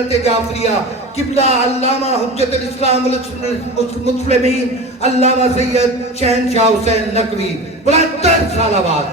جعفریہ قبلہ علامہ حجت الاسلام والمسلمین علامہ سید شہنشاہ حسین نقوی 72 سالہ بعد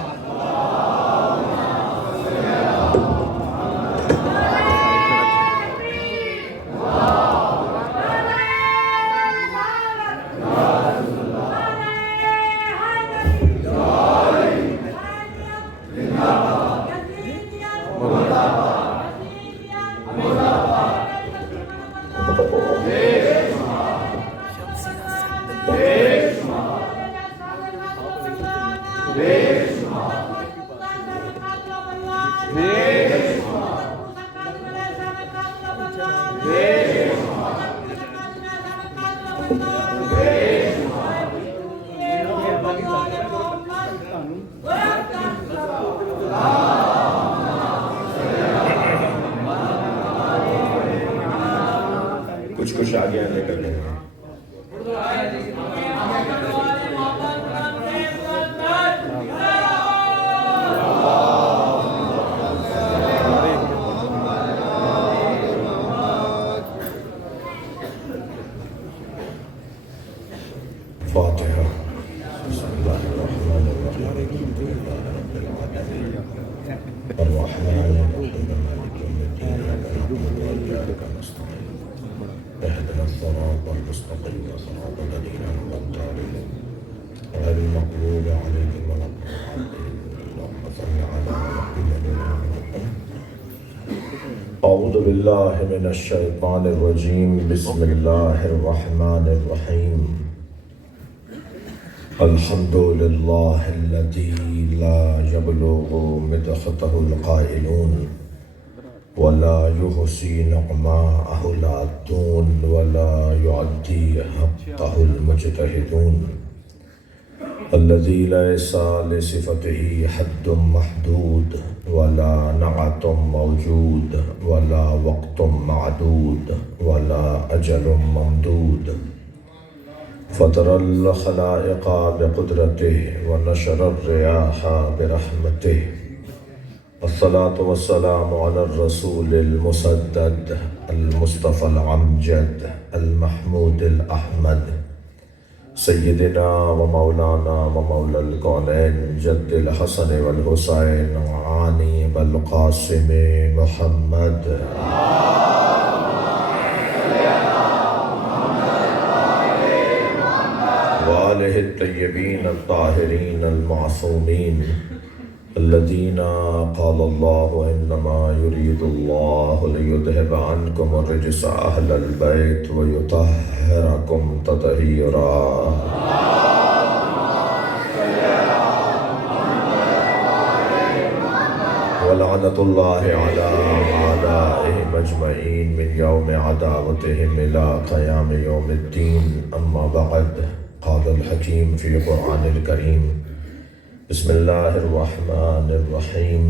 کچھ آگے آنے کر لیں گے. فاتحہ. بسم اللہ الرحمن الرحیم. الرحمن الرحیم مالک یوم الدین نعبد وإياك نستعين اهدنا الصراط المستقيم صراط الذين أنعمت عليهم غير المغضوب عليهم ولا الضالين. اللهم صل على محمد. أعوذ بالله من الشيطان الرجيم. بسم الله الرحمن الرحيم. الحمد لله الذي لا يبلغ مدحته القائلون ولا يحصي نعماءه العادون ولا يعدي حقه المجتهدون الذي ليس لصفته حد محدود ولا نعت موجود ولا وقت معدود ولا أجل ممدود فطر الخلائق بقدرته ونشر الرياح برحمته والصلاة والسلام على الرسول المسدد المصطفى العمجد المحمود الأحمد سيدنا ومولانا ومولى الكونين جد الحسن والحسين وعاني بالقاسم محمد وآله الطيبين الطاهرين المعصومين الذين قال الله إنما يريد الله ليذهب عنكم الرجس أهل البيت ويطهركم تطهيرا. ولعنة الله على أعدائهم أجمعين من يوم عداوتهم إلى قيام يوم الدين. أما بعد، قال الحكيم في القرآن الكريم: بسم الله الرحمن الرحيم.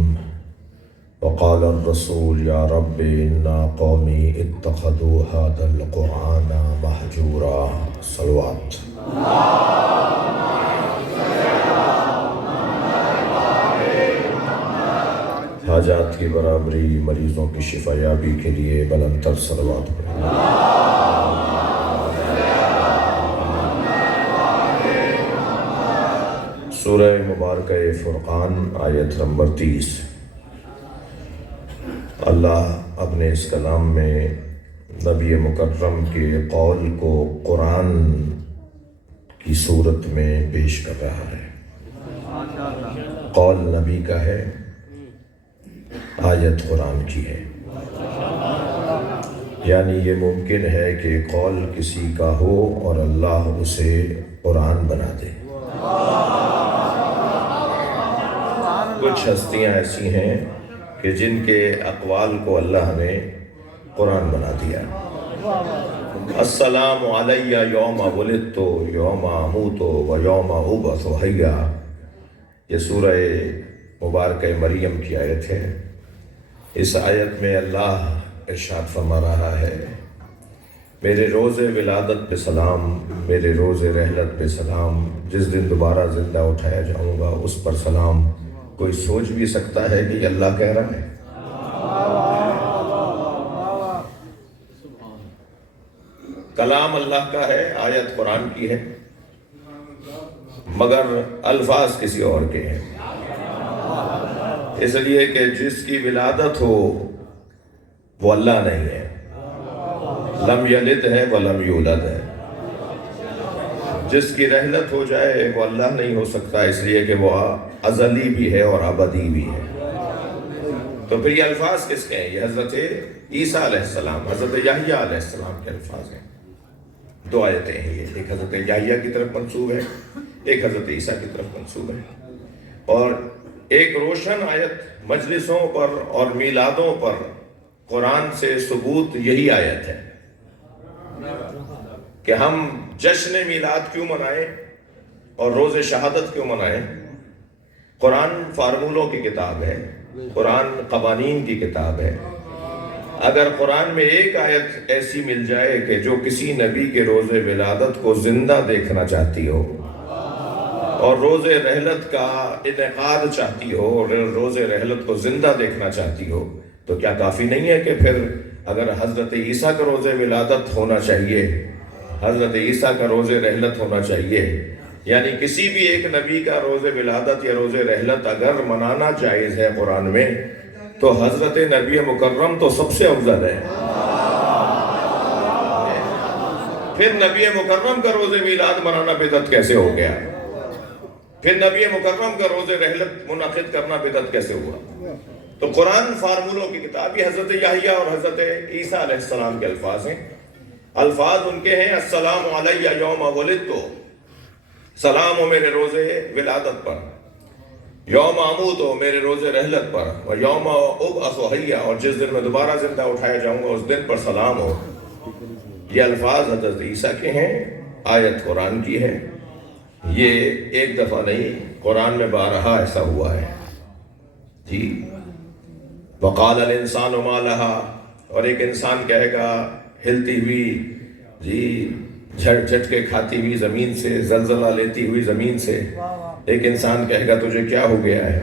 وقال الرسول يا رب إن قومي اتخذوا هذا القرآن مهجورا. صلوات. حاجات کی برابری، مریضوں کی شفا یابی کے لیے بلند تر صلوات پڑھیں. سورہ مبارکہ فرقان آیت نمبر 30. اللہ اپنے اس کلام میں نبی مکرم کے قول کو قرآن کی صورت میں پیش کر رہا ہے. قول نبی کا ہے، آیت قرآن کی ہے. یعنی یہ ممکن ہے کہ قول کسی کا ہو اور اللہ اسے قرآن بنا دے. کچھ ہستیاں ایسی ہیں کہ جن کے اقوال کو اللہ نے قرآن بنا دیا. السلام علیہ یوم ولدت یوم اموت و یوم ابعث حیا. یہ سورہ مبارکہ مریم کی آیت ہے. اس آیت میں اللہ ارشاد فرما رہا ہے: میرے روز ولادت پہ سلام، میرے روز رحلت پہ سلام، جس دن دوبارہ زندہ اٹھایا جاؤں گا اس پر سلام. کوئی سوچ بھی سکتا ہے کہ اللہ کہہ رہا ہے؟ کلام اللہ کا ہے، آیت قرآن کی ہے، مگر الفاظ کسی اور کے ہیں، اس لیے کہ جس کی ولادت ہو وہ اللہ نہیں ہے، لم یلد ہے ولم یولد ہے، جس کی رحلت ہو جائے وہ اللہ نہیں ہو سکتا، اس لیے کہ وہ ازلی بھی ہے اور ابدی بھی ہے۔ تو پھر یہ الفاظ کس کے ہیں؟ یہ حضرت عیسیٰ علیہ السلام، حضرت یحییٰ علیہ السلام کے الفاظ ہیں۔ دو آیتیں ہیں یہ، ایک حضرت یحییٰ کی طرف منسوب ہے، ایک حضرت عیسیٰ کی طرف منسوب ہے، اور ایک روشن آیت مجلسوں پر اور میلادوں پر قرآن سے ثبوت یہی آیت ہے کہ ہم جشن میلاد کیوں منائیں اور روز شہادت کیوں منائیں۔ قرآن فارمولوں کی کتاب ہے، قرآن قوانین کی کتاب ہے۔ اگر قرآن میں ایک آیت ایسی مل جائے کہ جو کسی نبی کے روز ولادت کو زندہ دیکھنا چاہتی ہو اور روز رحلت کا انعقاد چاہتی ہو اور روز رحلت کو زندہ دیکھنا چاہتی ہو، تو کیا کافی نہیں ہے کہ پھر اگر حضرت عیسیٰ کا روز ولادت ہونا چاہیے، حضرت عیسیٰ کا روز رحلت ہونا چاہیے، یعنی کسی بھی ایک نبی کا روز ولادت یا روز رحلت اگر منانا جائز ہے قرآن میں، تو حضرت نبی مکرم تو سب سے افضل ہے۔ پھر نبی مکرم کا روز میلاد منانا بدعت کیسے ہو گیا؟ پھر نبی مکرم کا روز رحلت منعقد کرنا بدعت کیسے ہوا؟ تو قرآن فارمولوں کی کتاب، یہ حضرت یحییٰ اور حضرت عیسیٰ علیہ السلام کے الفاظ ہیں۔ الفاظ ان کے ہیں: السلام علیہ یوم ولدت، سلام ہو میرے روز ولادت پر، یوم اموت ہو میرے روز رحلت پر، اور یوم ابعث حیا، اور جس دن میں دوبارہ زندہ اٹھایا جاؤں گا اس دن پر سلام ہو۔ یہ الفاظ حضرت عیسیٰ کے ہیں، آیت قرآن کی ہے، یہ ایک دفعہ نہیں، قرآن میں بارہا ایسا ہوا ہے جی۔ وقال الانسان ما لها، اور ایک انسان کہے گا ہلتی ہوئی جی، جھٹکے کھاتی ہوئی زمین سے، زلزلہ لیتی ہوئی زمین سے، ایک انسان کہے گا تجھے کیا ہو گیا ہے؟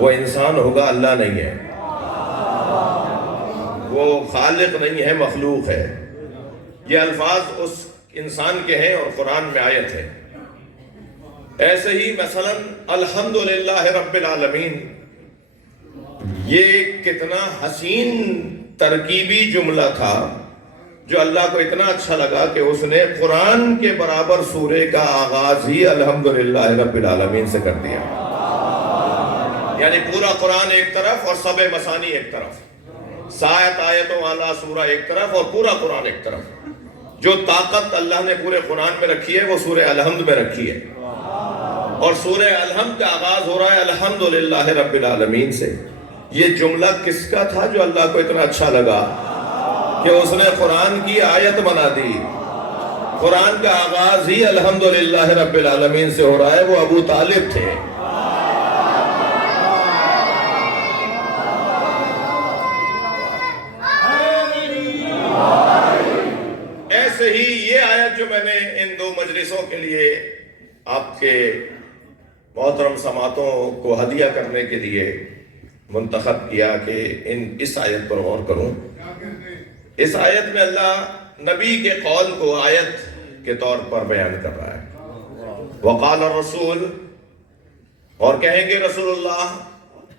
وہ انسان ہوگا، اللہ نہیں ہے، وہ خالق نہیں ہے، مخلوق ہے۔ یہ الفاظ اس انسان کے ہیں اور قرآن میں آیت ہے۔ ایسے ہی مثلا الحمدللہ رب العالمین، یہ کتنا حسین ترکیبی جملہ تھا جو اللہ کو اتنا اچھا لگا کہ اس نے قرآن کے برابر سورے کا آغاز ہی الحمدللہ رب العالمین سے کر دیا، یعنی پورا قرآن ایک طرف اور سب مثانی ایک طرف، 7 آیتوں والا سورہ ایک طرف اور پورا قرآن ایک طرف۔ جو طاقت اللہ نے پورے قرآن میں رکھی ہے وہ سورہ الحمد میں رکھی ہے، اور سورہ الحمد کا آغاز ہو رہا ہے الحمدللہ رب العالمین سے۔ یہ جملہ کس کا تھا جو اللہ کو اتنا اچھا لگا کہ اس نے قرآن کی آیت بنا دی؟ قرآن کا آغاز ہی الحمدللہ رب العالمین سے ہو رہا ہے، وہ ابو طالب تھے۔ ایسے ہی یہ آیت جو میں نے ان 2 مجلسوں کے لیے آپ کے محترم سماعتوں کو ہدیہ کرنے کے لیے منتخب کیا کہ اس آیت پر غور کروں۔ اس آیت میں اللہ نبی کے قول کو آیت کے طور پر بیان کر رہا ہے۔ وقال الرسول، اور کہیں گے رسول اللہ،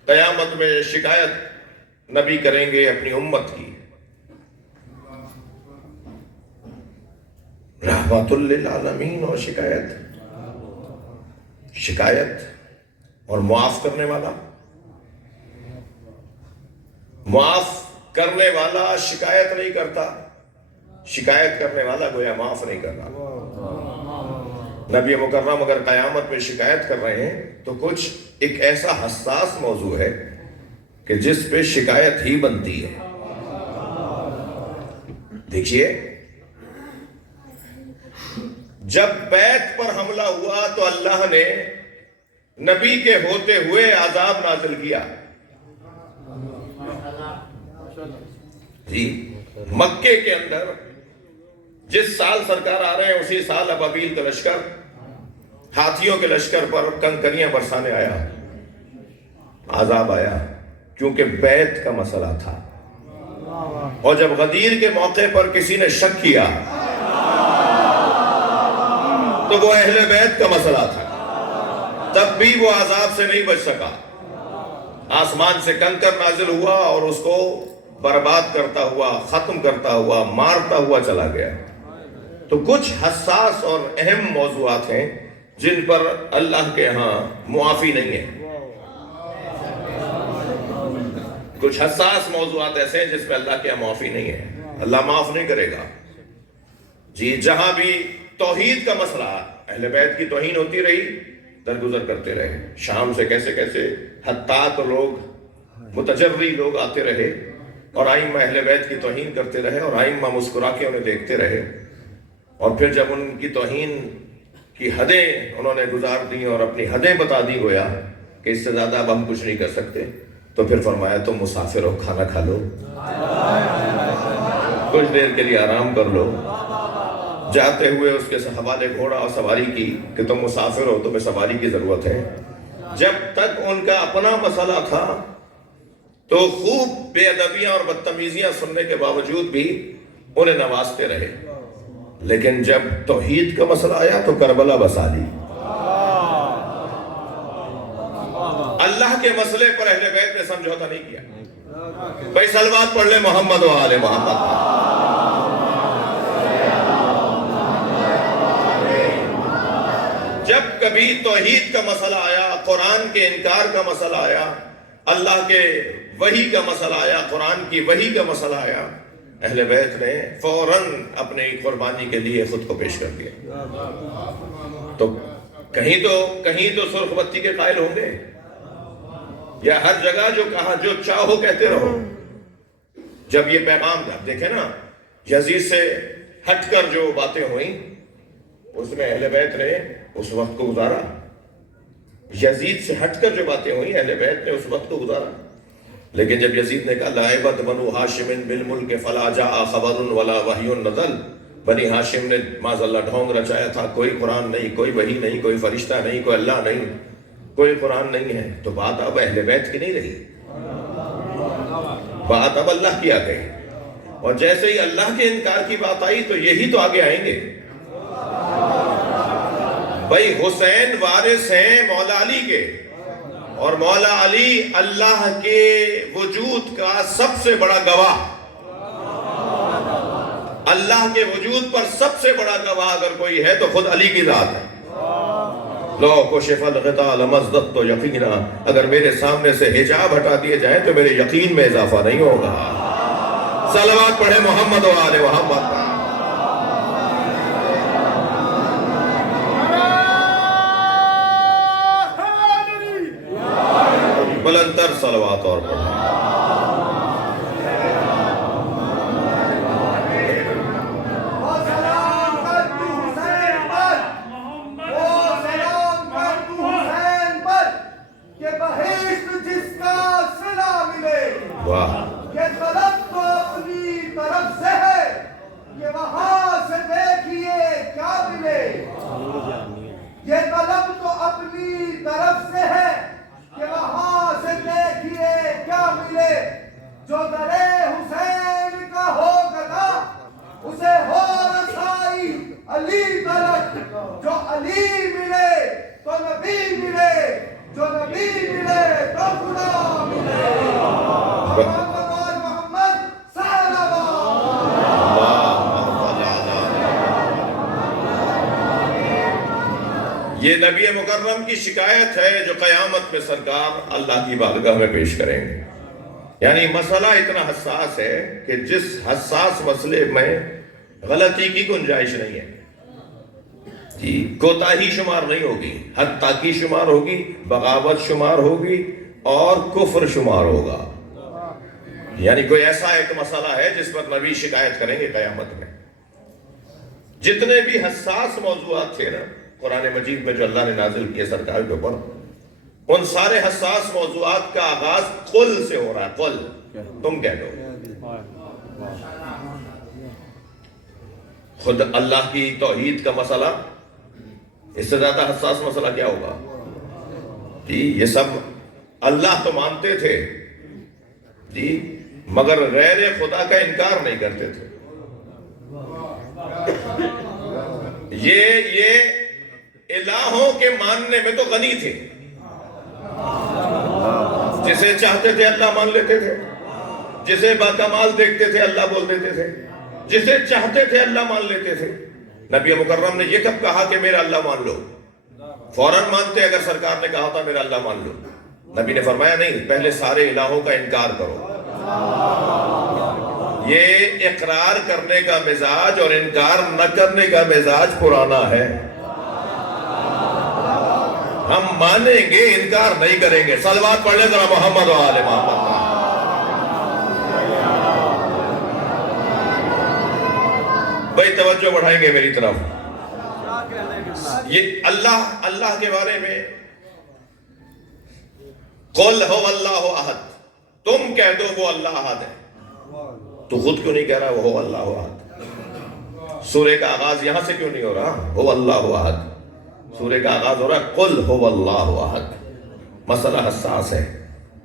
قیامت میں شکایت نبی کریں گے اپنی امت کی، رحمت للعالمین، اور شکایت اور معاف کرنے والا، معاف کرنے والا شکایت نہیں کرتا، شکایت کرنے والا گویا معاف نہیں کرتا۔ نبی مکرم اگر قیامت میں شکایت کر رہے ہیں تو کچھ ایک ایسا حساس موضوع ہے کہ جس پہ شکایت ہی بنتی ہے۔ دیکھیے، جب بیت پر حملہ ہوا تو اللہ نے نبی کے ہوتے ہوئے عذاب نازل کیا جی۔ مکے کے اندر جس سال سرکار آ رہے ہیں اسی سال ابابیل کا لشکر، ہاتھیوں کے لشکر پر کنکریاں برسانے آیا، عذاب آیا، کیونکہ بیت کا مسئلہ تھا۔ اور جب غدیر کے موقع پر کسی نے شک کیا تو وہ اہل بیت کا مسئلہ تھا، تب بھی وہ عذاب سے نہیں بچ سکا۔ آسمان سے کنکر نازل ہوا اور اس کو برباد کرتا ہوا، ختم کرتا ہوا، مارتا ہوا چلا گیا۔ تو کچھ حساس اور اہم موضوعات ہیں جن پر اللہ کے ہاں معافی نہیں ہے۔ کچھ حساس موضوعات ایسے ہیں جس پہ اللہ کے ہاں معافی نہیں ہے، اللہ معاف نہیں کرے گا۔ جی جہاں بھی توحید کا مسئلہ، اہل بیت کی توہین ہوتی رہی، درگزر کرتے رہے۔ شام سے کیسے کیسے حتات لوگ، متجری لوگ آتے رہے اور آئمہ اہل بیت کی توہین کرتے رہے، اور آئمہ مسکرا کے انہیں دیکھتے رہے، اور پھر جب ان کی توہین کی حدیں انہوں نے گزار دی اور اپنی حدیں بتا دی گویا کہ اس سے زیادہ اب ہم کچھ نہیں کر سکتے، تو پھر فرمایا تم مسافر ہو، کھانا کھا لو، کچھ دیر کے لیے آرام کر لو۔ جاتے ہوئے اس کے حوالے گھوڑا اور سواری کی کہ تم مسافر ہو، تمہیں سواری کی ضرورت ہے۔ جب تک ان کا اپنا مسئلہ تھا تو خوب بے ادبیاں اور بدتمیزیاں سننے کے باوجود بھی انہیں نوازتے رہے، لیکن جب توحید کا مسئلہ آیا تو کربلا بسا دی۔ اللہ کے مسئلے پر اہل بیت نے سمجھوتا نہیں کیا۔ بھائی صلوات پڑھ لے محمد و آل محمد۔ جب کبھی توحید کا مسئلہ آیا، قرآن کے انکار کا مسئلہ آیا، اللہ کے وحی کا مسئلہ آیا، قرآن کی وحی کا مسئلہ آیا، اہل بیت نے فوراً اپنی قربانی کے لیے خود کو پیش کر دیا۔ تو کہیں تو سرخ بتی کے قائل ہوں گے، یا ہر جگہ جو کہا جو چاہو کہتے رہو۔ جب یہ پیغام دیکھیں نا، یزید سے ہٹ کر جو باتیں ہوئیں اس میں اہل بیت نے اس وقت کو گزارا۔ یزید سے ہٹ کر جو باتیں ہوئیں اہل بیت نے اس وقت کو گزارا، لیکن جب یزید نے کہا لعبت بنو ہاشم بالملک فلا جاء خبر ولا وحی نزل، بنی ہاشم نے معاذ اللہ ڈھونگ رچایا تھا، کوئی قرآن نہیں، کوئی وحی نہیں، کوئی فرشتہ نہیں، کوئی اللہ نہیں، کوئی قرآن نہیں ہے۔ تو بات اب اہل بیت کی نہیں رہی، بات اب اللہ کی آ گئی، اور جیسے ہی اللہ کے انکار کی بات آئی تو یہی تو آگے آئیں گے۔ بھائی حسین وارث ہیں مولا علی کے، اور مولا علی اللہ کے وجود کا سب سے بڑا گواہ، اللہ کے وجود پر سب سے بڑا گواہ اگر کوئی ہے تو خود علی کی ذات ہے۔ لو کشف الغطاء لمزددت یقینا، اگر میرے سامنے سے حجاب ہٹا دیے جائیں تو میرے یقین میں اضافہ نہیں ہوگا۔ صلوات پڑھے محمد و آل محمد۔ بلندر صلوات اور پڑھیں۔ واہ، یہ طلب تو اپنی طرف سے ہے، یہ وہاں سے دیکھیے کیا ملے۔ یہ طلب تو اپنی طرف سے ہے کہ وہاں سے دیکھیے کیا ملے۔ جو در حسین کا ہو گدا اسے ہو رسائی علی تلک۔ جو علی ملے تو نبی ملے، جو نبی ملے تو خدا ملے۔ محمد آل محمد یہ نبی مکرم کی شکایت ہے جو قیامت میں سرکار اللہ کی بارگاہ میں پیش کریں گے۔ یعنی مسئلہ اتنا حساس ہے کہ جس حساس مسئلے میں غلطی کی گنجائش نہیں ہے، جی کوتاہی شمار نہیں ہوگی، حد تاکی شمار ہوگی، بغاوت شمار ہوگی، اور کفر شمار ہوگا۔ یعنی کوئی ایسا ایک مسئلہ ہے جس پر نبی شکایت کریں گے قیامت میں۔ جتنے بھی حساس موضوعات تھے نا قرآن مجید میں جو اللہ نے نازل کیے سرکار کے اوپر، ان سارے حساس موضوعات کا آغاز قل سے ہو رہا ہے۔ قل، تم کہہ دو۔ خود اللہ کی توحید کا مسئلہ، اس سے زیادہ حساس مسئلہ کیا ہوگا؟ جی یہ سب اللہ تو مانتے تھے، جی مگر غیر خدا کا انکار نہیں کرتے تھے. یہ الہوں کے ماننے میں تو غنی تھے. جسے چاہتے تھے اللہ مان لیتے تھے, جسے باکمال دیکھتے تھے اللہ بول دیتے تھے, جسے چاہتے تھے اللہ مان لیتے تھے. نبی مکرم نے یہ کب کہا کہ میرا اللہ مان لو؟ فوراً مانتے اگر سرکار نے کہا تھا میرا اللہ مان لو. نبی نے فرمایا نہیں, پہلے سارے الہوں کا انکار کرو. یہ اقرار کرنے کا مزاج اور انکار نہ کرنے کا مزاج پرانا ہے. ہم مانیں گے, انکار نہیں کریں گے. صلوات پڑھ لیں ذرا محمد و آل محمد. بھائی توجہ بڑھائیں گے میری طرف. یہ اللہ کے بارے میں قل هو اللہ احد, تم کہہ دو وہ اللہ احد ہے. تو خود کیوں نہیں کہہ رہا وہ اللہ احد؟ سورہ کا آغاز یہاں سے کیوں نہیں ہو رہا هو اللہ احد؟ سورہ کا آغاز ہو رہا قل هو اللہ احد. مسئلہ حساس ہے.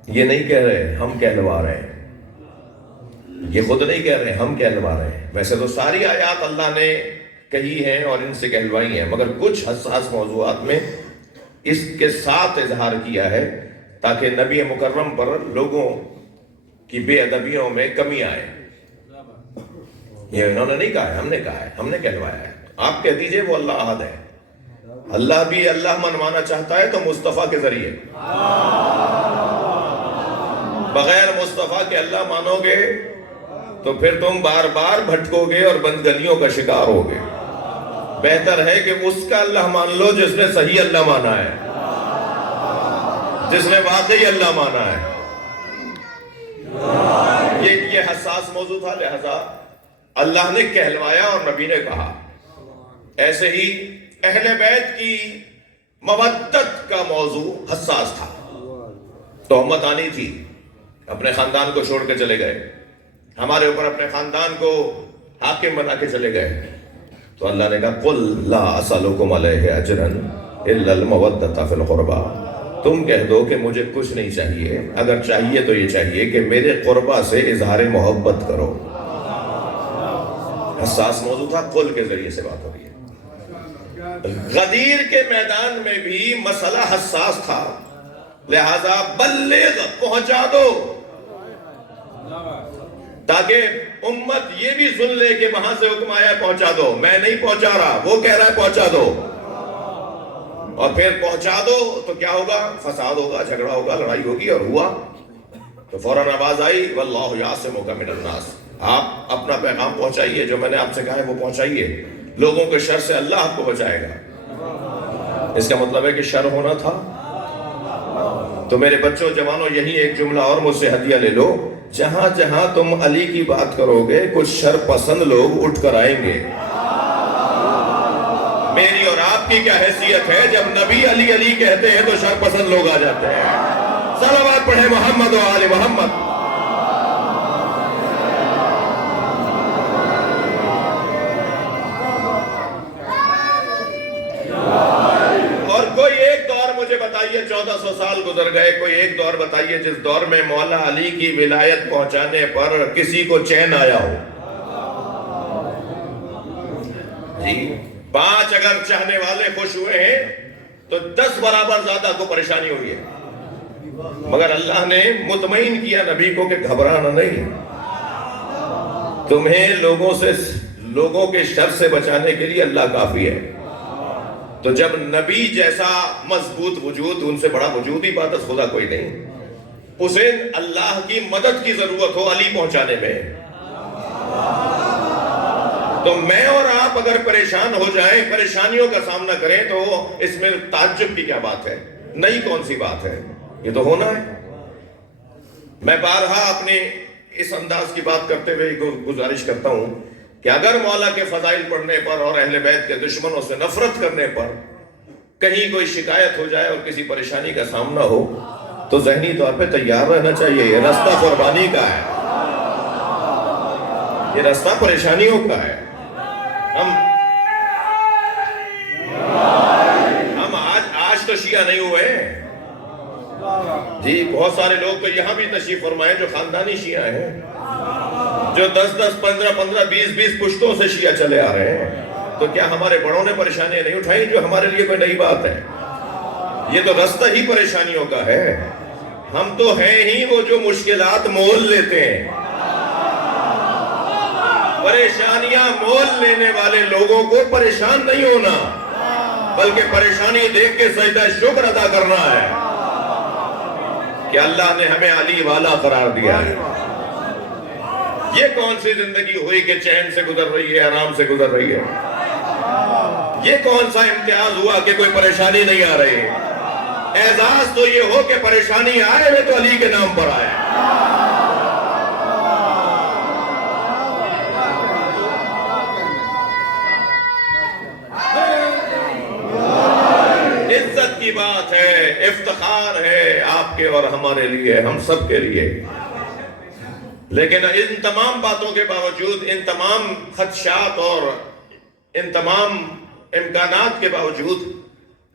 یہ نہیں کہہ رہے, ہم کہلوا رہے ہیں. یہ خود نہیں کہہ رہے, ہم کہلوا رہے ہیں. ویسے تو ساری آیات اللہ نے کہی ہیں اور ان سے کہلوائی ہیں, مگر کچھ حساس موضوعات میں اس کے ساتھ اظہار کیا ہے تاکہ نبی مکرم پر لوگوں کی بے ادبیوں میں کمی آئے. یہ انہوں نے نہیں کہا ہے, ہم نے کہا ہے, ہم نے کہلوایا ہے. آپ کہہ دیجئے وہ اللہ احد ہے. اللہ بھی اللہ منوانا چاہتا ہے تو مصطفیٰ کے ذریعے. بغیر مصطفیٰ کے اللہ مانو گے تو پھر تم بار بار بھٹکو گے اور بند گلیوں کا شکار ہوگے. بہتر ہے کہ اس کا اللہ مان لو جس نے صحیح اللہ مانا ہے, جس نے واقعی اللہ مانا ہے. یہ حساس موضوع تھا, لہذا اللہ نے کہلوایا اور نبی نے کہا. ایسے ہی اہل بیت کی مودت کا موضوع حساس تھا. تہمت آنی تھی, اپنے خاندان کو چھوڑ کے چلے گئے, ہمارے اوپر اپنے خاندان کو حاکم بنا کے چلے گئے. تو اللہ نے کہا قل لا اسألکم علیہ اجرا الا المودۃ فی القربى. تم کہہ دو کہ مجھے کچھ نہیں چاہیے, اگر چاہیے تو یہ چاہیے کہ میرے قربہ سے اظہار محبت کرو. حساس موضوع تھا, قل کے ذریعے سے بات ہو رہی ہے. غدیر کے میدان میں بھی مسئلہ حساس تھا, لہذا بلغ, پہنچا دو, تاکہ امت یہ بھی سن لے کہ وہاں سے حکم آیا پہنچا دو. میں نہیں پہنچا رہا, وہ کہہ رہا ہے پہنچا دو. اور پھر پہنچا دو تو کیا ہوگا؟ فساد ہوگا, جھگڑا ہوگا, لڑائی ہوگی. اور ہوا تو فوراً آواز آئی واللہ یعصمک من الناس. آپ اپنا پیغام پہنچائیے, جو میں نے آپ سے کہا ہے وہ پہنچائیے. لوگوں کے شر سے اللہ آپ کو بچائے گا. اس کا مطلب ہے کہ شر ہونا تھا. تو میرے بچوں جوانوں, یہی ایک جملہ اور مجھ سے ہدیہ لے لو. جہاں جہاں تم علی کی بات کرو گے کچھ شر پسند لوگ اٹھ کر آئیں گے. میری اور آپ کی کیا حیثیت ہے, جب نبی علی علی کہتے ہیں تو شر پسند لوگ آ جاتے ہیں. صلوات پڑھیں محمد و آل محمد. اور کوئی ایک دور مجھے بتائیے, 1400 سال گزر گئے, کوئی ایک دور بتائیے جس دور میں مولا علی کی ولایت پہنچانے پر کسی کو چین آیا ہو. جی 5 اگر چاہنے والے خوش ہوئے ہیں تو 10 برابر زیادہ کو پریشانی ہوئی ہے. مگر اللہ نے مطمئن کیا نبی کو کہ گھبرانا نہیں, تمہیں لوگوں کے شر سے بچانے کے لیے اللہ کافی ہے. تو جب نبی جیسا مضبوط وجود, ان سے بڑا وجود ہی بات خدا کوئی نہیں, اسے اللہ کی مدد کی ضرورت ہو علی پہنچانے میں, تو میں اور آپ اگر پریشان ہو جائیں, پریشانیوں کا سامنا کریں, تو اس میں تعجب کی کیا بات ہے, نئی کون سی بات ہے, یہ تو ہونا ہے. میں بارہا اپنے اس انداز کی بات کرتے ہوئے گزارش کرتا ہوں کہ اگر مولا کے فضائل پڑھنے پر اور اہل بیت کے دشمنوں سے نفرت کرنے پر کہیں کوئی شکایت ہو جائے اور کسی پریشانی کا سامنا ہو, تو ذہنی طور پہ تیار رہنا چاہیے. یہ راستہ قربانی کا ہے, یہ راستہ پریشانیوں کا ہے. ہم آج تو شیعہ نہیں ہوئے, جی بہت سارے لوگ تو یہاں بھی تشریف فرمائے جو خاندانی شیعہ ہیں، جو 10 15 20 پشتوں سے شیعہ چلے آ رہے ہیں. تو کیا ہمارے بڑوں نے پریشانیاں نہیں اٹھائیں جو ہمارے لیے کوئی نئی بات ہے؟ یہ تو رستہ ہی پریشانیوں کا ہے. ہم تو ہیں ہی وہ جو مشکلات مول لیتے ہیں. پریشانیاں مول لینے والے لوگوں کو پریشان نہیں ہونا، بلکہ پریشانی دیکھ کے سجدہ شکر ادا کرنا ہے کہ اللہ نے ہمیں علی والا قرار دیا ہے. یہ کون سی زندگی ہوئی کہ چین سے گزر رہی ہے، آرام سے گزر رہی ہے؟ یہ کون سا امتیاز ہوا کہ کوئی پریشانی نہیں آ رہی؟ اعزاز تو یہ ہو کہ پریشانی آئے ہوئے تو علی کے نام پر آئے. عزت کی بات ہے، افتخار ہے آپ کے اور ہمارے لیے، ہم سب کے لیے. لیکن ان تمام باتوں کے باوجود، ان تمام خدشات اور ان تمام امکانات کے باوجود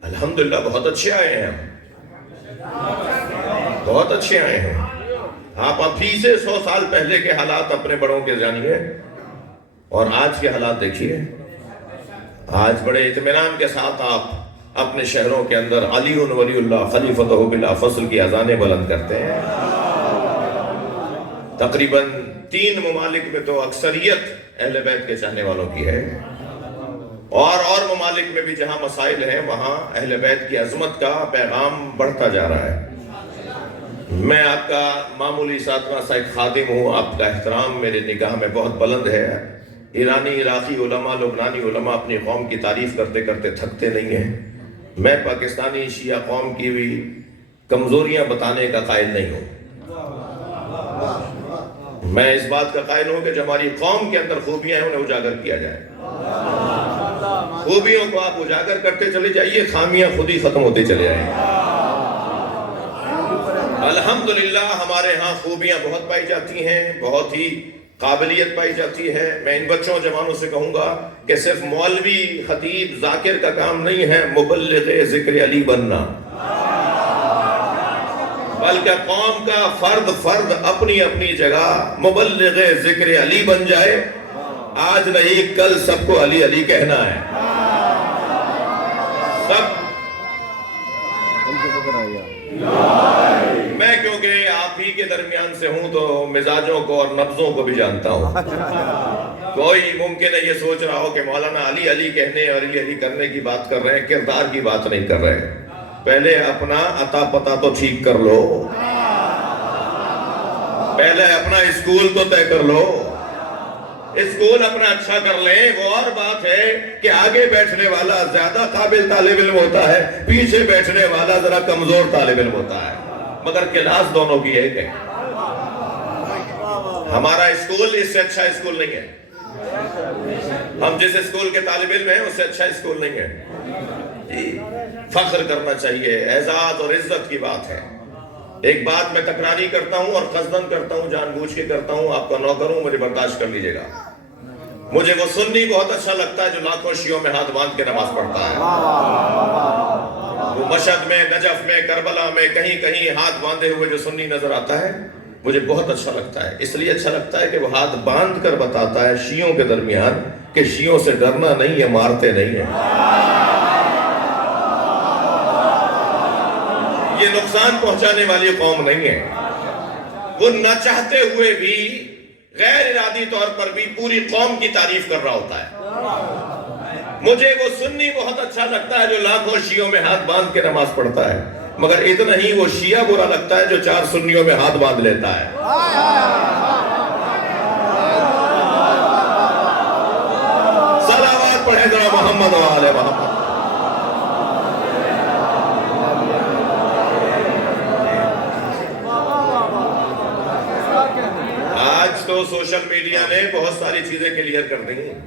الحمدللہ بہت اچھے آئے ہیں. ہم بہت اچھے آئے ہیں. آپ ابھی سے 100 سال پہلے کے حالات اپنے بڑوں کے جانیے اور آج کے حالات دیکھیے. آج بڑے اطمینان کے ساتھ آپ اپنے شہروں کے اندر علی ولی اللہ خلیفۃ بلا فصل کی اذانیں بلند کرتے ہیں. تقریباً 3 ممالک میں تو اکثریت اہل بیت کے چاہنے والوں کی ہے، اور ممالک میں بھی جہاں مسائل ہیں وہاں اہل بیت کی عظمت کا پیغام بڑھتا جا رہا ہے. میں آپ کا معمولی ساتواں سا ایک خادم ہوں. آپ کا احترام میرے نگاہ میں بہت بلند ہے. ایرانی عراقی علماء، لبنانی علماء اپنی قوم کی تعریف کرتے کرتے تھکتے نہیں ہیں. میں پاکستانی شیعہ قوم کی بھی کمزوریاں بتانے کا قائل نہیں ہوں. میں اس بات کا قائل ہوں کہ جو ہماری قوم کے اندر خوبیاں ہیں انہیں اجاگر کیا جائے. خوبیوں کو آپ اجاگر کرتے چلے جائیے، خامیاں خود ہی ختم ہوتے چلے جائیں. الحمدللہ ہمارے ہاں خوبیاں بہت پائی جاتی ہیں، بہت ہی قابلیت پائی جاتی ہے. میں ان بچوں جوانوں سے کہوں گا کہ صرف مولوی، خطیب، ذاکر کا کام نہیں ہے مبلغ ذکر علی بننا، بلکہ قوم کا فرد اپنی اپنی جگہ مبلغ ذکر علی بن جائے. آج نہیں کل سب کو علی علی کہنا ہے. سب میں کیونکہ آپ ہی کے درمیان سے ہوں تو مزاجوں کو اور نبضوں کو بھی جانتا ہوں. کوئی ممکن ہے یہ سوچ رہا ہو کہ مولانا علی علی کہنے اور علی علی کرنے کی بات کر رہے ہیں، کردار کی بات نہیں کر رہے. پہلے اپنا عطا پتہ تو ٹھیک کر لو، پہلے اپنا اسکول تو طے کر لو. اسکول اپنا اچھا کر لیں. وہ اور بات ہے کہ آگے بیٹھنے والا زیادہ قابل طالب علم ہوتا ہے، پیچھے بیٹھنے والا ذرا کمزور طالب علم ہوتا ہے، مگر کلاس دونوں کی ایک ہے. ہمارا اسکول اس سے اچھا اسکول نہیں ہے. ہم جس اسکول کے طالب علم ہیں اس سے اچھا اسکول نہیں ہے. فخر کرنا چاہیے، اعزاز اور عزت کی بات ہے. ایک بات میں تکراری کرتا ہوں اور قصداً کرتا ہوں، جان بوجھ کے کرتا ہوں، آپ کا نوکر ہوں، مجھے برداشت کر لیجئے گا. مجھے وہ سنی بہت اچھا لگتا ہے جو لاکھوں شیعوں میں ہاتھ باندھ کے نماز پڑھتا ہے. وہ مشہد میں، نجف میں، کربلا میں کہیں کہیں ہاتھ باندھے ہوئے جو سنی نظر آتا ہے مجھے بہت اچھا لگتا ہے. اس لیے اچھا لگتا ہے کہ وہ ہاتھ باندھ کر بتاتا ہے شیعوں کے درمیان کہ شیعوں سے ڈرنا نہیں ہے، مارتے نہیں ہیں. یہ نقصان پہنچانے والی قوم نہیں ہے. وہ نہ چاہتے ہوئے بھی غیر ارادی طور پر بھی پوری قوم کی تعریف کر رہا ہوتا ہے. مجھے وہ سنی بہت اچھا لگتا ہے جو لاکھوں شیعوں میں ہاتھ باندھ کے نماز پڑھتا ہے، مگر اتنا ہی وہ شیعہ برا لگتا ہے جو 4 سنیوں میں ہاتھ باندھ لیتا ہے. صلوات پڑھیں ذرا محمد و آل محمد. تو سوشل میڈیا نے بہت ساری چیزیں کلیئر کر دی ہیں.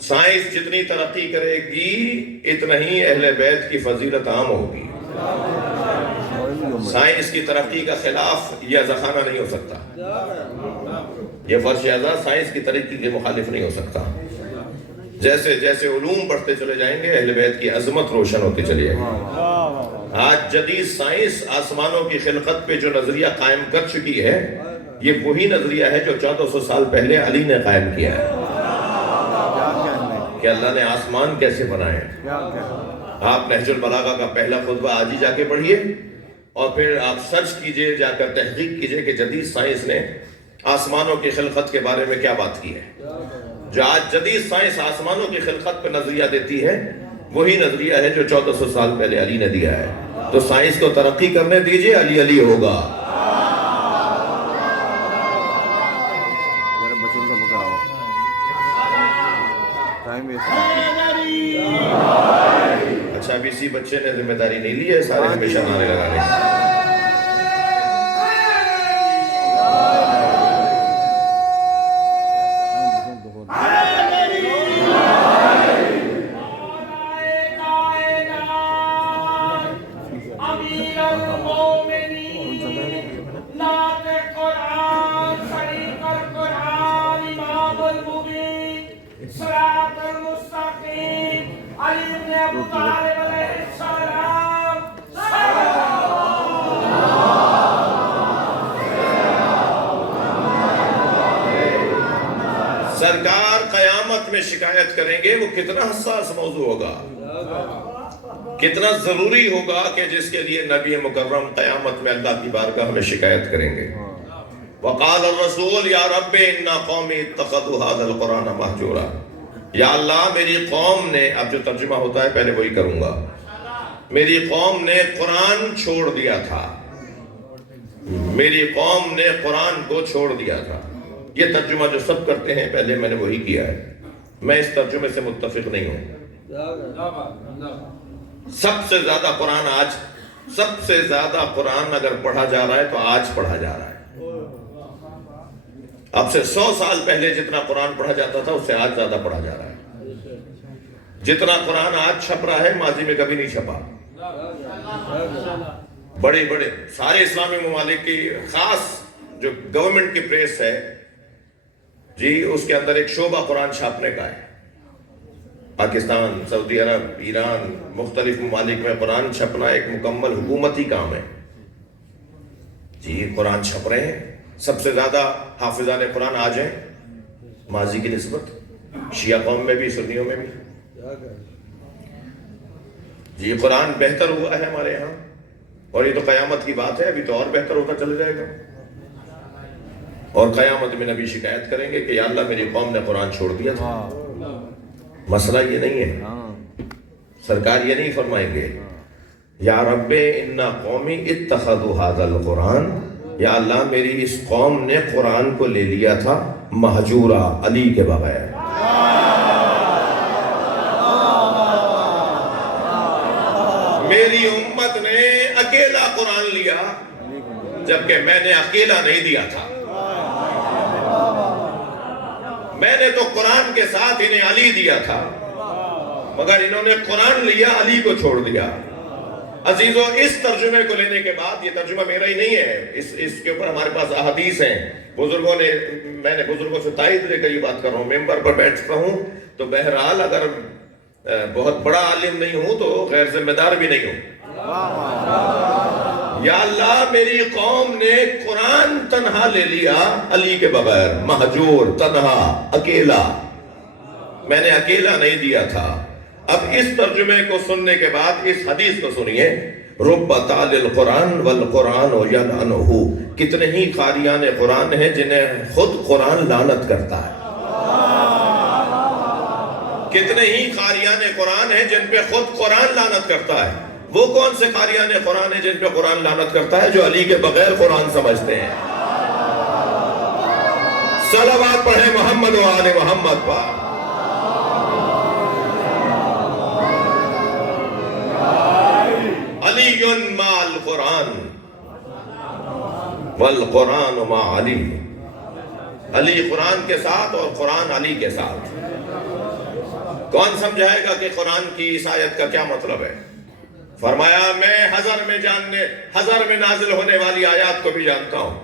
سائنس جتنی ترقی کرے گی اتنا ہی اہل بیت کی فضیلت عام ہوگی. سائنس کی ترقی کا خلاف یہ ازخانہ نہیں ہو سکتا. یہ فرش اعضاء سائنس کی ترقی کے مخالف نہیں ہو سکتا. جیسے جیسے علوم پڑھتے چلے جائیں گے اہل بیت کی عظمت روشن ہوتی چلی جائے گی۔ آج جدید سائنس آسمانوں کی خلقت پہ جو نظریہ قائم کر چکی ہے، یہ وہی نظریہ ہے جو 1400 سال پہلے علی نے قائم کیا ہے کہ اللہ نے آسمان کیسے بنائے۔ آپ نہج البلاغہ کا پہلا خطبہ آج ہی جا کے پڑھیے، اور پھر آپ سرچ کیجئے، جا کر تحقیق کیجئے کہ جدید سائنس نے آسمانوں کی خلقت کے بارے میں کیا بات کی ہے۔ جو آج جدید سائنس آسمانوں کی خلقت پہ نظریہ دیتی ہے، وہی نظریہ ہے جو 1400 سال پہلے علی نے دیا ہے۔ تو سائنس کو ترقی کرنے دیجئے، علی علی ہوگا۔ اچھا، اب اسی بچے نے ذمہ داری نہیں لی ہے، سارے ہمیشہ نعرے لگانے ہیں۔ سرکار قیامت میں شکایت کریں گے، وہ کتنا حساس موضوع ہوگا، کتنا ضروری ہوگا کہ جس کے لیے نبی مکرم قیامت میں اللہ کی بارگاہ میں شکایت کریں گے۔ وقال الرسول یا رب ان قومی اتخذوا هذا القرآن مہجورا، یا اللہ میری قوم نے، اب جو ترجمہ ہوتا ہے پہلے وہی کروں گا، میری قوم نے قرآن چھوڑ دیا تھا، میری قوم نے قرآن کو چھوڑ دیا تھا۔ یہ ترجمہ جو سب کرتے ہیں پہلے میں نے وہی کیا ہے، میں اس ترجمے سے متفق نہیں ہوں۔ سب سے زیادہ قرآن آج، سب سے زیادہ قرآن اگر پڑھا جا رہا ہے تو آج پڑھا جا رہا ہے۔ اب سے 100 سال پہلے جتنا قرآن پڑھا جاتا تھا اس سے آج زیادہ پڑھا جا رہا ہے۔ جتنا قرآن آج چھپ رہا ہے ماضی میں کبھی نہیں چھپا۔ بڑے بڑے سارے اسلامی ممالک کی خاص جو گورنمنٹ کی پریس ہے جی، اس کے اندر ایک شعبہ قرآن چھاپنے کا ہے۔ پاکستان، سعودی عرب، ایران، مختلف ممالک میں قرآن چھپنا ایک مکمل حکومتی کام ہے جی۔ قرآن چھپ رہے ہیں، سب سے زیادہ حافظان قرآن آج ہیں ماضی کی نسبت، شیعہ قوم میں بھی، سنیوں میں بھی جی۔ قرآن بہتر ہوا ہے ہمارے یہاں، اور یہ تو قیامت کی بات ہے، ابھی تو اور بہتر ہوتا چلا جائے گا۔ اور قیامت میں نبی شکایت کریں گے کہ یا اللہ میری قوم نے قرآن چھوڑ دیا تھا۔ مسئلہ یہ نہیں ہے، سرکار یہ نہیں فرمائیں گے یا رب ان قومی اتخذوا هذا القرآن، یا اللہ میری اس قوم نے قرآن کو لے لیا تھا مہجورا، علی کے بغیر۔ میری امت نے اکیلا قرآن لیا جبکہ میں نے اکیلا نہیں دیا تھا۔ میں نے تو قرآن کے ساتھ انہیں علی دیا تھا، مگر انہوں نے قرآن لیا، علی کو چھوڑ دیا۔ عزیزو، اس ترجمے کو لینے کے بعد، یہ ترجمہ میرا ہی نہیں ہے، اس کے اوپر ہمارے پاس احادیث ہیں، بزرگوں نے، میں نے بزرگوں سے تائید لے کر یہ بات کر رہا ہوں، ممبر پر بیٹھتا ہوں تو بہرحال اگر بہت بڑا عالم نہیں ہوں تو غیر ذمہ دار بھی نہیں ہوں۔ یا اللہ میری قوم نے قرآن تنہا لے لیا علی کے بغیر، مہجور، تنہا، اکیلا، میں نے اکیلا نہیں دیا تھا۔ اب اس ترجمے کو سننے کے بعد اس حدیث کو سنیے، رب تال القرآن والقرآن یلعنہ، کتنے ہی قاریان قرآن ہیں جنہیں خود قرآن لعنت کرتا ہے، کتنے ہی قاریان قرآن ہیں جن پہ خود قرآن لعنت کرتا ہے۔ وہ کون سے قاریان قرآن ہیں جن پہ قرآن لعنت کرتا ہے؟ جو علی کے بغیر قرآن سمجھتے ہیں۔ صلوات پڑھیں محمد و آل محمد پر۔ علی مع القرآن والقرآن مع علی، علی قرآن کے ساتھ اور قرآن علی کے ساتھ۔ کون سمجھائے گا کہ قرآن کی اس آیت کا کیا مطلب ہے؟ فرمایا میں ہزر میں نازل ہونے والی آیات کو بھی جانتا ہوں،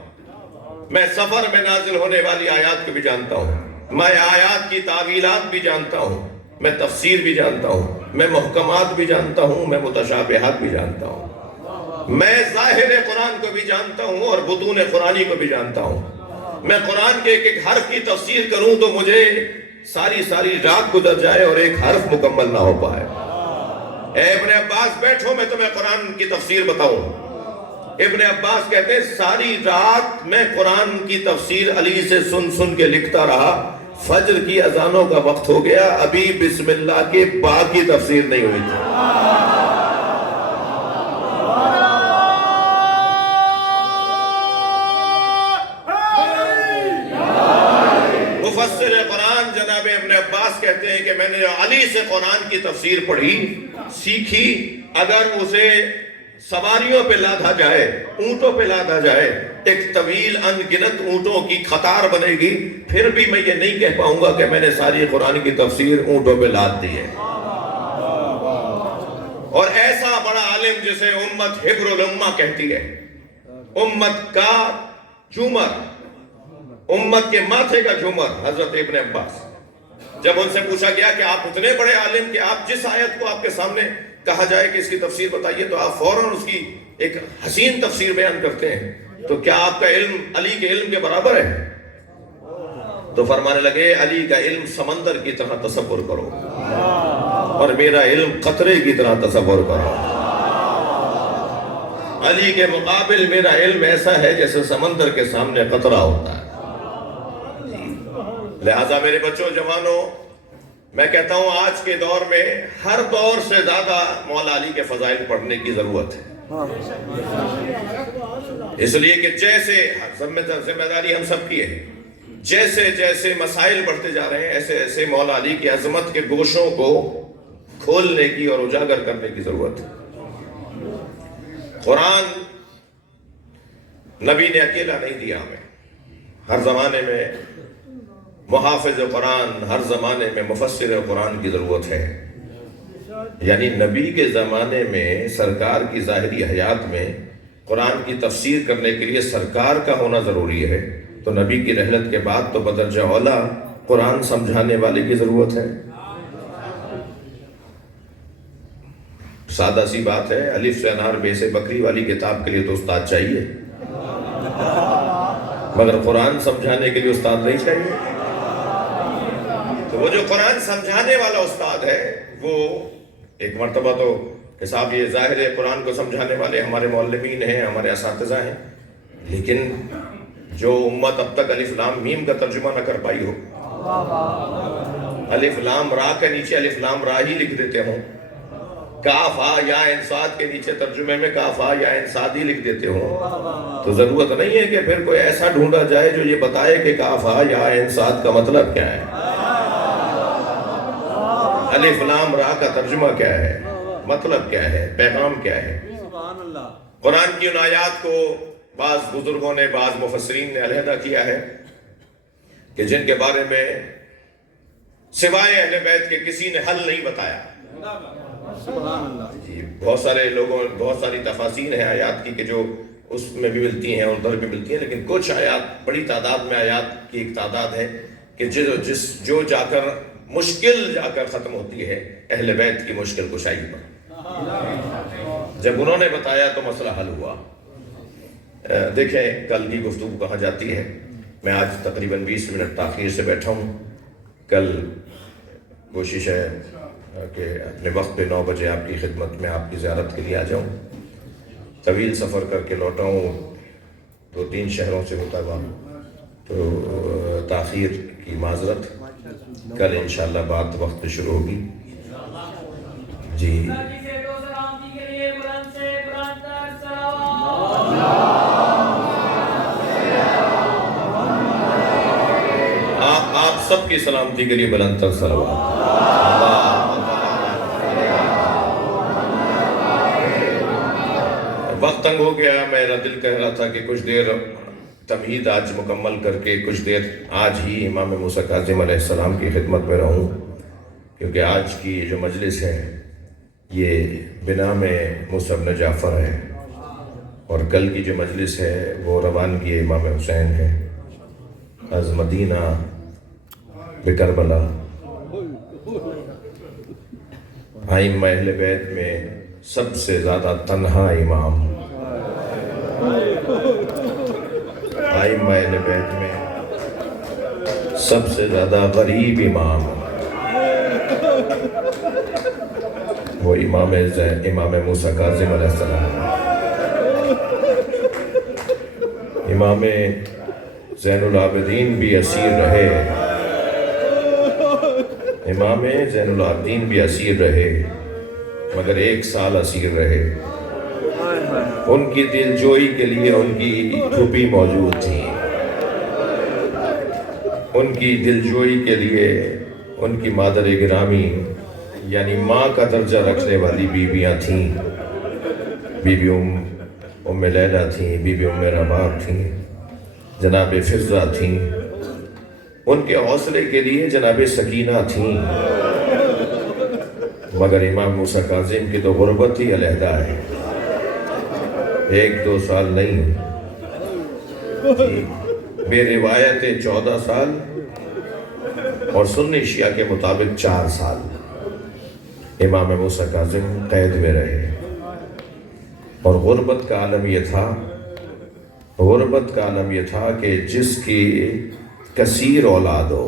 میں سفر میں نازل ہونے والی آیات کو بھی جانتا ہوں، میں آیات کی تعویلات بھی جانتا ہوں، میں تفسیر بھی جانتا ہوں، میں محکمات بھی جانتا ہوں، میں متشابہات بھی جانتا ہوں، میں ظاہر قرآن کو بھی جانتا ہوں اور بطون قرآنی کو بھی جانتا ہوں۔ میں قرآن کے ایک ایک حرف کی تفسیر کروں تو مجھے ساری رات گزر جائے اور ایک حرف مکمل نہ ہو پائے۔ اے ابن عباس بیٹھو، میں تمہیں قرآن کی تفسیر بتاؤں۔ ابن عباس کہتے ہیں ساری رات میں قرآن کی تفسیر علی سے سن کے لکھتا رہا، فجر کی اذانوں کا وقت ہو گیا، ابھی بسم اللہ کے با کی تفسیر نہیں ہوئی تھی۔ مفسر قرآن جناب ابن عباس کہتے ہیں کہ میں نے علی سے قرآن کی تفسیر پڑھی، سیکھی، اگر اسے سواریوں پہ لادا جائے، اونٹوں پہ لادا جائے، ایک طویل انگنت اونٹوں کی قطار بنے گی، پھر بھی میں یہ نہیں کہہ پاؤں گا کہ میں نے ساری قرآن کی تفسیر اونٹوں پہ لاد دی ہے۔ اور ایسا بڑا عالم جسے امت حبر الامہ کہتی ہے، امت کا جھومر، امت کے ماتھے کا جھومر، حضرت ابن عباس، جب ان سے پوچھا گیا کہ آپ اتنے بڑے عالم کہ آپ جس آیت کو آپ کے سامنے کہا جائے کہ اس کی تفسیر بتائیے تو آپ فوراً اس کی ایک حسین تفسیر بیان کرتے ہیں، تو کیا آپ کا علم علی کے علم کے برابر ہے؟ تو فرمانے لگے علی کا علم سمندر کی طرح تصور کرو اور میرا علم قطرے کی طرح تصور کرو۔ علی کے مقابل میرا علم ایسا ہے جیسے سمندر کے سامنے قطرہ ہوتا ہے۔ لہٰذا میرے بچوں جوانوں، میں کہتا ہوں آج کے دور میں ہر دور سے زیادہ مولا علی کے فضائل پڑھنے کی ضرورت ہے، اس لیے کہ جیسے ذمہ داری ہم سب کی ہے، جیسے جیسے مسائل بڑھتے جا رہے ہیں ایسے ایسے مولا علی کی عظمت کے گوشوں کو کھولنے کی اور اجاگر کرنے کی ضرورت ہے۔ قرآن نبی نے اکیلا نہیں دیا ہمیں، ہر زمانے میں محافظ قرآن، ہر زمانے میں مفسر قرآن کی ضرورت ہے۔ یعنی نبی کے زمانے میں سرکار کی ظاہری حیات میں قرآن کی تفسیر کرنے کے لیے سرکار کا ہونا ضروری ہے، تو نبی کی رحلت کے بعد تو بدرجہ اولا قرآن سمجھانے والے کی ضرورت ہے۔ سادہ سی بات ہے، الف سے انار بے سے بکری والی کتاب کے لیے تو استاد چاہیے، مگر قرآن سمجھانے کے لیے استاد نہیں چاہیے۔ تو وہ جو قرآن سمجھانے والا استاد ہے وہ ایک مرتبہ تو کہ صاحب یہ ظاہر قرآن کو سمجھانے والے ہمارے معلمین ہیں، ہمارے اساتذہ ہیں، لیکن جو امت اب تک الف لام میم کا ترجمہ نہ کر پائی ہو، الف لام را کے نیچے الف لام را ہی لکھ دیتے ہوں، کاف آ یا انصاد کے نیچے ترجمے میں کاف آ یا انصاد ہی لکھ دیتے ہوں، تو ضرورت نہیں ہے کہ پھر کوئی ایسا ڈھونڈا جائے جو یہ بتائے کہ کاف آ یا انصاد کا مطلب کیا ہے، الف لام را کا ترجمہ کیا ہے، مطلب کیا ہے، پیغام کیا ہے۔ قرآن کی ان آیات کو بعض بزرگوں نے، بعض مفسرین نے علیحدہ کیا ہے کہ جن کے بارے میں سوائے اہل بیت کے کسی نے حل نہیں بتایا۔ جی بہت سارے لوگوں، بہت ساری تفاسیر ہیں آیات کی کہ جو اس میں بھی ملتی ہیں اور ادھر بھی ملتی ہیں، لیکن کچھ آیات، بڑی تعداد میں آیات کی ایک تعداد ہے کہ جو جا کر مشکل جا کر ختم ہوتی ہے اہل بیت کی مشکل کشائی پر۔ جب انہوں نے بتایا تو مسئلہ حل ہوا۔ دیکھیں کل کی گفتگو کہاں جاتی ہے، میں آج تقریباً 20 منٹ تاخیر سے بیٹھا ہوں، کل کوشش ہے کہ اپنے وقت پہ 9 بجے آپ کی خدمت میں آپ کی زیارت کے لیے آ جاؤں۔ طویل سفر کر کے لوٹا ہوں 2-3 شہروں سے ہوتا ہوا، تو تاخیر کی معذرت، کل انشاءاللہ بات وقت پہ شروع ہوگی۔ جی آپ سب کی سلامتی کے لیے بلند تر صلوات۔ وقت تنگ ہو گیا، میرا دل کہہ رہا تھا کہ کچھ دیر تمہید آج مکمل کر کے کچھ دیر آج ہی امام موسیٰ کاظم علیہ السلام کی خدمت میں رہوں، کیونکہ آج کی جو مجلس ہے یہ بنام موسیٰ بن جعفر ہے، اور کل کی جو مجلس ہے وہ روانگی امام حسین ہے از مدینہ بکربلا۔ ائمہ اہل بیت میں سب سے زیادہ تنہا امام، ائمہ اہل بیت میں سب سے زیادہ غریب امام، وہ امام موسیٰ کاظم علیہ السلام۔ امام زین العابدین بھی اسیر رہے، امام زین العابدین بھی اسیر رہے، مگر 1 سال اسیر رہے۔ ان کی دلجوئی کے لیے ان کی پھوپھی موجود تھی، ان کی دلجوئی کے لیے ان کی مادر گرامی یعنی ماں کا درجہ رکھنے والی بیویاں تھیں، بی بی ام لیلہ تھیں، بی بی ام رباب تھیں، جناب فضہ تھیں، ان کے حوصلے کے لیے جناب سکینہ تھیں، مگر امام موسیٰ کاظم کی تو غربت ہی علیحدہ ہے، 1-2 سال نہیں، بے روایت 14 سال اور سنی شیعہ کے مطابق 4 سال امام موسیٰ کاظم قید میں رہے۔ اور غربت کا عالم یہ تھا کہ جس کی کثیر اولاد ہو،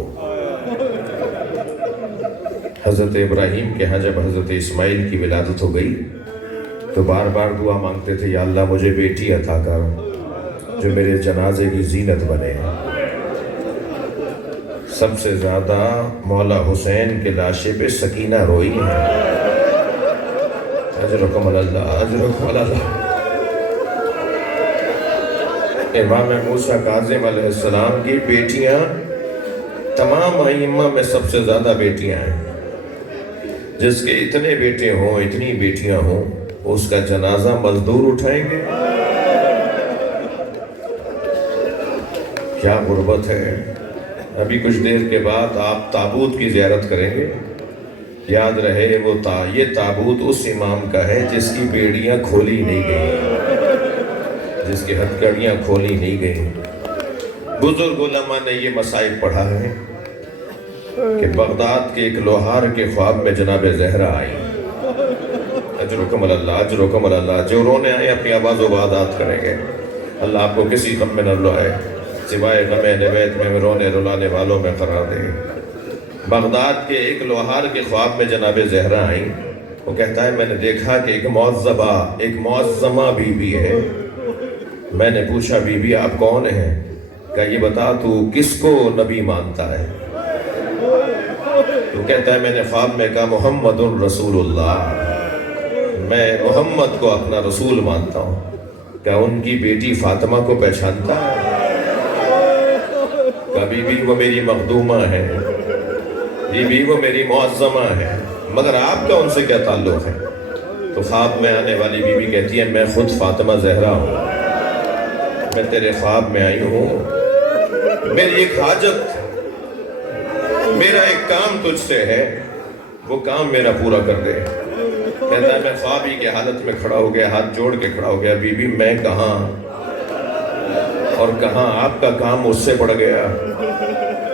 حضرت ابراہیم کے ہاں جب حضرت اسماعیل کی ولادت ہو گئی تو بار بار دعا مانگتے تھے، یا اللہ مجھے بیٹی عطا کر جو میرے جنازے کی زینت بنے۔ سب سے زیادہ مولا حسین کے لاشے پہ سکینہ روئی ہے، اجرکم اللہ، اجرکم اللہ۔ امام موسیٰ کاظم علیہ السلام کی بیٹیاں تمام ائمہ میں سب سے زیادہ بیٹیاں ہیں، جس کے اتنے بیٹے ہوں، اتنی بیٹیاں ہوں، اس کا جنازہ مزدور اٹھائیں گے؟ کیا غربت ہے۔ ابھی کچھ دیر کے بعد آپ تابوت کی زیارت کریں گے، یاد رہے یہ تابوت اس امام کا ہے جس کی بیڑیاں کھولی نہیں گئیں، جس کی ہتھکڑیاں کھولی نہیں گئیں۔ بزرگ علماء نے یہ مسائل پڑھا ہے کہ بغداد کے ایک لوہار کے خواب میں جناب زہرا آئی، اجرکم اللہ، اجرکم اللہ، جو رونے آئے اپنی آواز و بادات کریں گے، اللہ آپ کو کسی غم میں نہ لائے، سوائے غم اہل بیت میں رونے رلانے والوں میں قرار دے۔ بغداد کے ایک لوہار کے خواب میں جناب زہرا آئیں، وہ کہتا ہے میں نے دیکھا کہ ایک معظمہ بی بی ہے، میں نے پوچھا بی بی آپ کون ہیں؟ کہا یہ بتا تو کس کو نبی مانتا ہے؟ تو کہتا ہے میں نے خواب میں کہا محمد رسول اللہ، میں محمد کو اپنا رسول مانتا ہوں۔ کہا ان کی بیٹی فاطمہ کو پہچانتا ہے؟ کہا بی بی وہ میری مخدومہ ہے، بی بی وہ میری معظمہ ہے، مگر آپ کا ان سے کیا تعلق ہے؟ تو خواب میں آنے والی بی بی کہتی ہے میں خود فاطمہ زہرا ہوں، میں تیرے خواب میں آئی ہوں، میری ایک حاجت، میرا ایک کام تجھ سے ہے، وہ کام میرا پورا کر دے۔ کہتا ہے میں خواب ہی کی حالت میں کھڑا ہو گیا، ہاتھ جوڑ کے کھڑا ہو گیا، بی بی میں کہاں اور کہاں، آپ کا کام مجھ سے بڑھ گیا۔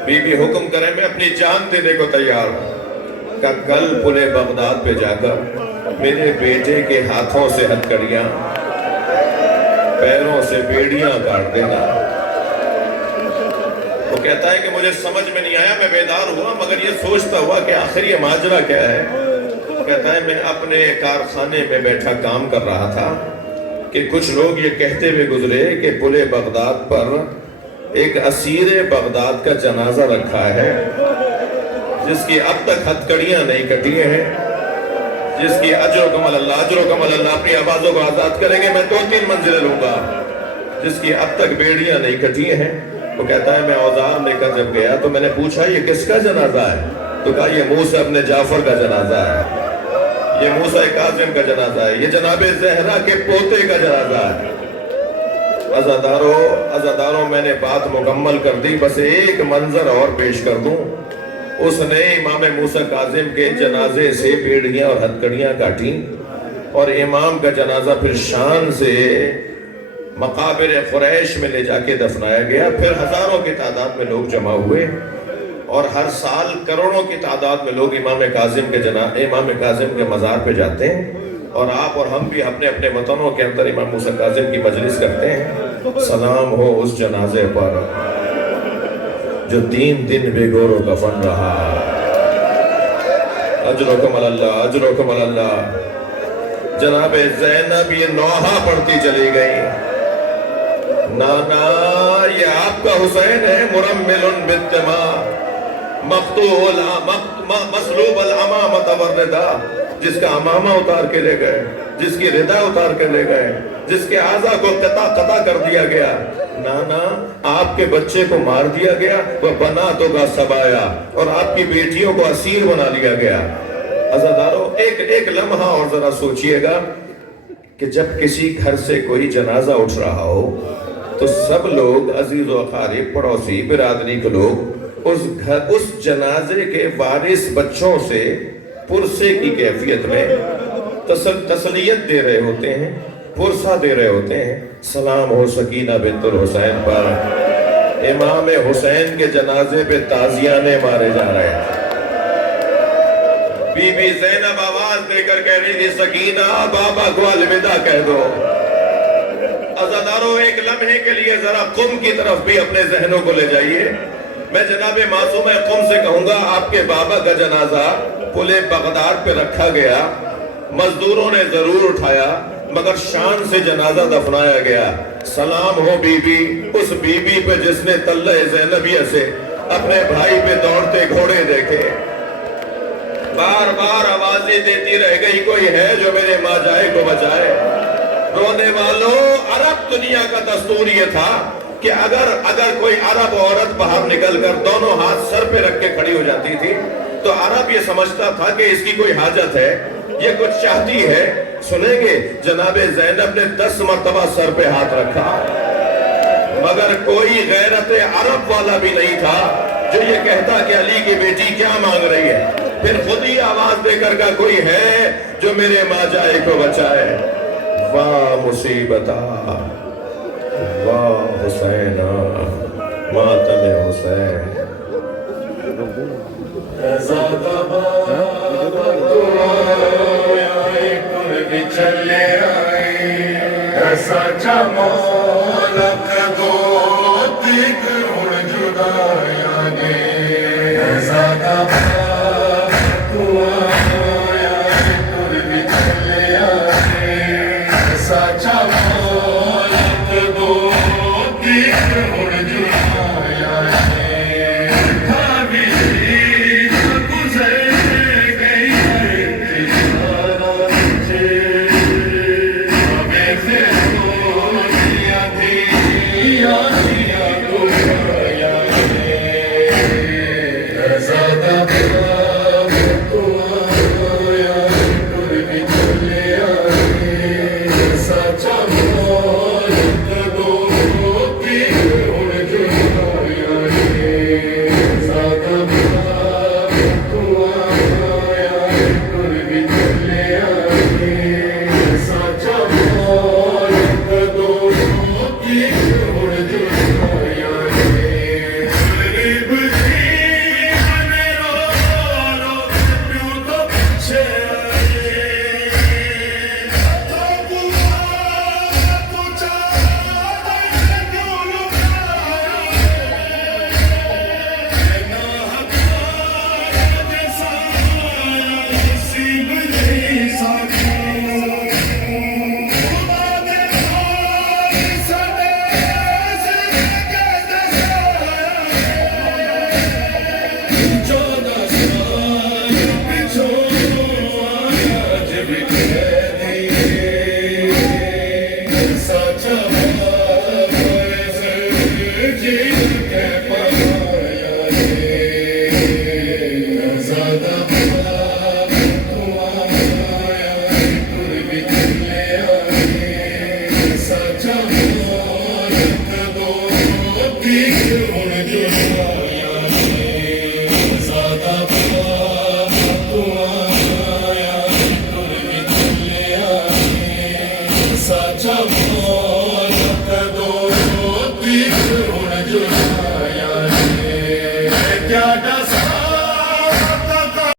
بی بی حکم کرے میں اپنی جان دینے کو تیار ہوں، کہ کل پلے بغداد پہ جا کر میرے بیٹے کے ہاتھوں سے ہتھکڑیاں، پیروں سے بیڑیاں کاٹ دینا۔ وہ کہتا ہے کہ مجھے سمجھ میں نہیں آیا، میں بیدار ہوا مگر یہ سوچتا ہوا کہ آخر یہ ماجرا کیا ہے۔ کہتا ہے میں اپنے کارخانے میں بیٹھا کام کر رہا تھا کہ کچھ لوگ یہ کہتے ہوئے گزرے کہ پلے بغداد پر ایک اسیر بغداد کا جنازہ رکھا ہے جس کی اب تک ہتھکڑیاں نہیں کٹی ہیں، جس کی اجرکم اللہ، اجرکم اللہ، اپنی آوازوں کو آزاد کریں گے میں 2-3 منزلیں لوں گا، جس کی اب تک بیڑیاں نہیں کٹی ہیں۔ وہ کہتا ہے میں اوزار لے کر جب گیا تو میں نے پوچھا یہ کس کا جنازہ ہے؟ تو کہا یہ موسیٰ ابن جعفر کا جنازہ ہے، یہ موسیٰ کاظم کا جنازہ ہے، یہ جناب زہرا کے پوتے کا جنازہ ہے۔ عزاداروں میں نے بات مکمل کر دی، بس ایک منظر اور پیش کر دوں۔ اس نے امام موسیٰ کاظم کے جنازے سے بیڑیاں اور ہتھکڑیاں کاٹیں اور امام کا جنازہ پھر شان سے مقابر قریش میں لے جا کے دفنایا گیا۔ پھر ہزاروں کی تعداد میں لوگ جمع ہوئے اور ہر سال کروڑوں کی تعداد میں لوگ امام کاظم کے مزار پہ جاتے ہیں، اور آپ اور ہم بھی اپنے اپنے وطنوں کے اندر امام موسیٰ کاظم کی مجلس کرتے ہیں۔ سلام ہو اس جنازے پر جو 3 دن بے گور و کفن رہا۔ اجرکم اللہ، اجرکم اللہ۔ جناب زینب یہ نوحہ پڑھتی چلی گئی، نانا یہ آپ کا حسین ہے، مرمل بالدماء مقتول مسلوب الامامۃ والرداء، جس کا امامہ اتار کے لے گئے، جس کی ردا اتار کے لے گئے، جس کے اعضاء کو قطع کر دیا گیا۔ نانا آپ کے بچے کو مار دیا گیا، وہ بناتوں کا سبایا، اور آپ کی بیٹیوں کو اسیر بنا لیا گیا۔ عزادارو ایک لمحہ اور ذرا سوچئے گا کہ جب کسی گھر سے کوئی جنازہ اٹھ رہا ہو تو سب لوگ، عزیز و اقارب، پڑوسی، برادری کے لوگ اس جنازے کے وارث بچوں سے پرسے کی کیفیت میں تسلیت دے رہے ہوتے ہیں، پرسہ دے رہے ہوتے ہیں۔ سلام ہو سکینہ بنت الحسین پر، امام حسین کے جنازے پہ تازیانے مارے جا رہے ہیں۔ بی بی زینب آواز دے کر کہہ رہی تھی، سکینہ بابا کو الوداع کہہ دو۔ عزادارو ایک لمحے کے لیے ذرا قم کی طرف بھی اپنے ذہنوں کو لے جائیے۔ میں جناب معصومہ قم سے کہوں گا، آپ کے بابا کا جنازہ پل بغداد پہ رکھا گیا، مزدوروں نے ضرور اٹھایا، مگر شان سے جنازہ دفنایا گیا۔ سلام ہو بی بی، اس بی بی پہ جس نے طلع زینبیہ سے اپنے بھائی پہ دوڑتے گھوڑے دیکھے، بار بار آوازیں دیتی رہ گئی، کوئی ہے جو میرے ماں جائے کو بچائے۔ رونے والوں، عرب دنیا کا دستور یہ تھا کہ اگر کوئی عرب عورت باہر نکل کر دونوں ہاتھ سر پہ رکھ کے کھڑی ہو جاتی تھی تو عرب یہ سمجھتا تھا کہ اس کی کوئی حاجت ہے، یہ کچھ چاہتی ہے۔ سنیں گے جناب زینب نے 10 مرتبہ سر پہ ہاتھ رکھا، مگر کوئی غیرت عرب والا بھی نہیں تھا جو یہ کہتا کہ علی کی بیٹی کیا مانگ رہی ہے۔ پھر خود ہی آواز دے کر کہا، کوئی ہے جو میرے ماں جائے کو بچائے۔ واہ مصیبتہ، واہ حسین، ماتم حسین۔ چلے آئے ایسا چمولک دو تیگ اڑ جدایا گے، ایسا دبا تو آیا تر بھی چلے آئے ایسا چمولک دو تیگ اڑ جدایا گے، بھابی گزر گئی زیادہ